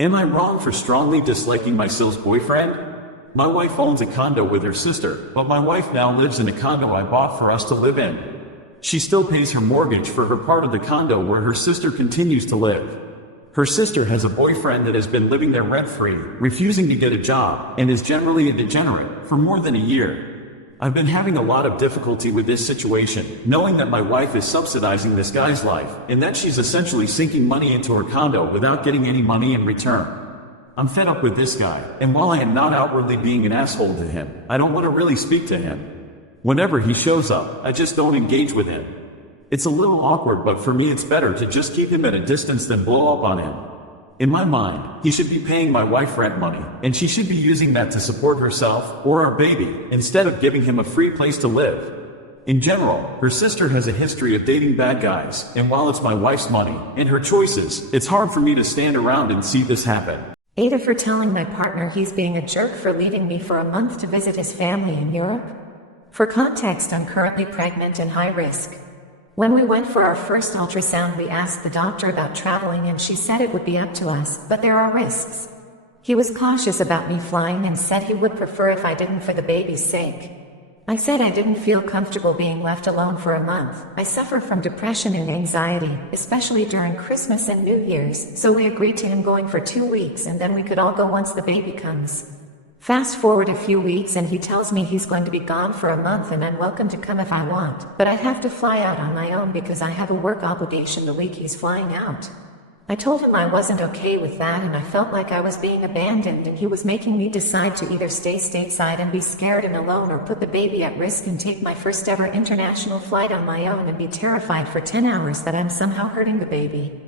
Am I wrong for strongly disliking my Sil's boyfriend? My wife owns a condo with her sister, but my wife now lives in a condo I bought for us to live in. She still pays her mortgage for her part of the condo where her sister continues to live. Her sister has a boyfriend that has been living there rent-free, refusing to get a job, and is generally a degenerate, for more than a year. I've been having a lot of difficulty with this situation, knowing that my wife is subsidizing this guy's life, and that she's essentially sinking money into her condo without getting any money in return. I'm fed up with this guy, and while I am not outwardly being an asshole to him, I don't want to really speak to him. Whenever he shows up, I just don't engage with him. It's a little awkward, but for me it's better to just keep him at a distance than blow up on him. In my mind, he should be paying my wife rent money, and she should be using that to support herself or our baby, instead of giving him a free place to live. In general, her sister has a history of dating bad guys, and while it's my wife's money and her choices, it's hard for me to stand around and see this happen. Ada for telling my partner he's being a jerk for leaving me for a month to visit his family in Europe. For context, I'm currently pregnant and high risk. When we went for our first ultrasound, we asked the doctor about traveling and she said it would be up to us, but there are risks. He was cautious about me flying and said he would prefer if I didn't for the baby's sake. I said I didn't feel comfortable being left alone for a month. I suffer from depression and anxiety, especially during Christmas and New Year's, so we agreed to him going for 2 weeks and then we could all go once the baby comes. Fast forward a few weeks and he tells me he's going to be gone for a month and I'm welcome to come if I want, but I have to fly out on my own because I have a work obligation the week he's flying out. I told him I wasn't okay with that and I felt like I was being abandoned and he was making me decide to either stay stateside and be scared and alone or put the baby at risk and take my first ever international flight on my own and be terrified for 10 hours that I'm somehow hurting the baby.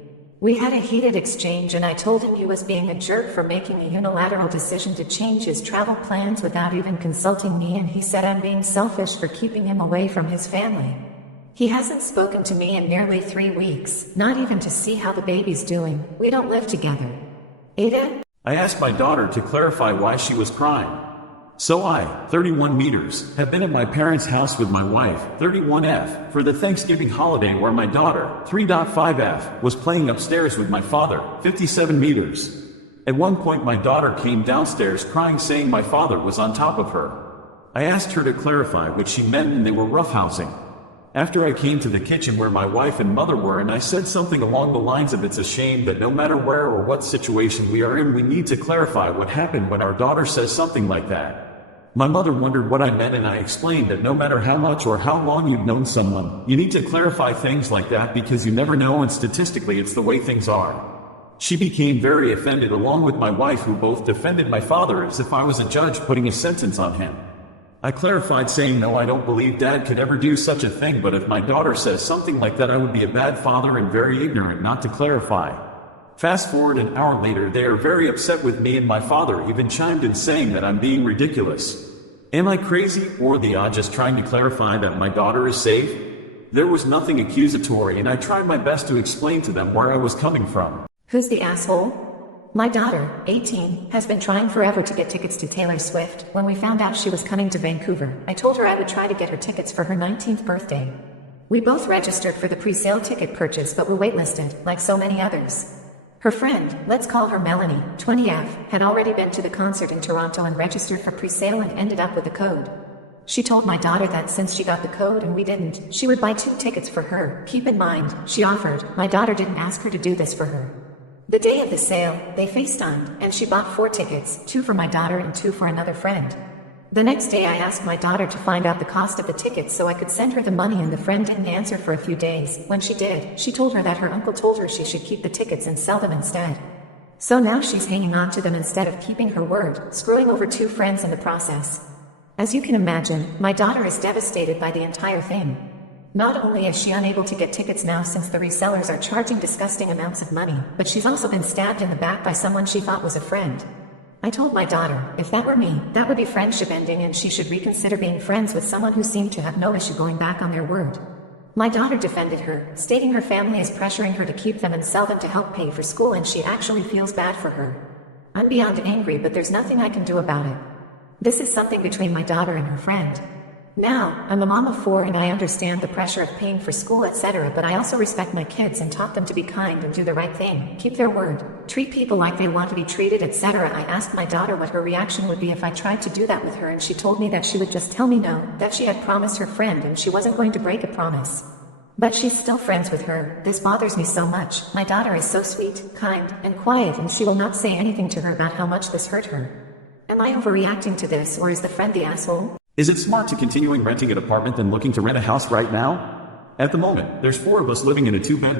We had a heated exchange and I told him he was being a jerk for making a unilateral decision to change his travel plans without even consulting me, and he said I'm being selfish for keeping him away from his family. He hasn't spoken to me in nearly 3 weeks, not even to see how the baby's doing. We don't live together. Ada? I asked my daughter to clarify why she was crying. So I, 31 meters, have been at my parents' house with my wife, 31F, for the Thanksgiving holiday where my daughter, 3.5F, was playing upstairs with my father, 57 meters. At one point my daughter came downstairs crying, saying my father was on top of her. I asked her to clarify what she meant and they were roughhousing. After I came to the kitchen where my wife and mother were and I said something along the lines of it's a shame that no matter where or what situation we are in, we need to clarify what happened when our daughter says something like that. My mother wondered what I meant and I explained that no matter how much or how long you've known someone, you need to clarify things like that because you never know and statistically it's the way things are. She became very offended along with my wife, who both defended my father as if I was a judge putting a sentence on him. I clarified saying no, I don't believe Dad could ever do such a thing, but if my daughter says something like that I would be a bad father and very ignorant not to clarify. Fast forward an hour later, they are very upset with me and my father even chimed in saying that I'm being ridiculous. Am I crazy or the odd just trying to clarify that my daughter is safe? There was nothing accusatory and I tried my best to explain to them where I was coming from. Who's the asshole? My daughter, 18, has been trying forever to get tickets to Taylor Swift. When we found out she was coming to Vancouver, I told her I would try to get her tickets for her 19th birthday. We both registered for the pre-sale ticket purchase but were waitlisted, like so many others. Her friend, let's call her Melanie, 20F, had already been to the concert in Toronto and registered for pre-sale and ended up with the code. She told my daughter that since she got the code and we didn't, she would buy 2 tickets for her. Keep in mind, she offered. My daughter didn't ask her to do this for her. The day of the sale, they FaceTimed, and she bought 4 tickets, 2 for my daughter and 2 for another friend. The next day I asked my daughter to find out the cost of the tickets so I could send her the money, and the friend didn't answer for a few days. When she did, she told her that her uncle told her she should keep the tickets and sell them instead. So now she's hanging on to them instead of keeping her word, screwing over 2 friends in the process. As you can imagine, my daughter is devastated by the entire thing. Not only is she unable to get tickets now since the resellers are charging disgusting amounts of money, but she's also been stabbed in the back by someone she thought was a friend. I told my daughter, if that were me, that would be friendship ending and she should reconsider being friends with someone who seemed to have no issue going back on their word. My daughter defended her, stating her family is pressuring her to keep them and sell them to help pay for school and she actually feels bad for her. I'm beyond angry, but there's nothing I can do about it. This is something between my daughter and her friend. Now, I'm a mom of 4 and I understand the pressure of paying for school, etc., but I also respect my kids and taught them to be kind and do the right thing, keep their word, treat people like they want to be treated, etc. I asked my daughter what her reaction would be if I tried to do that with her, and she told me that she would just tell me no, that she had promised her friend and she wasn't going to break a promise. But she's still friends with her. This bothers me so much. My daughter is so sweet, kind, and quiet, and she will not say anything to her about how much this hurt her. Am I overreacting to this, or is the friend the asshole? Is it smart to continuing renting an apartment than looking to rent a house right now? At the moment, there's 4 of us living in a 2-bed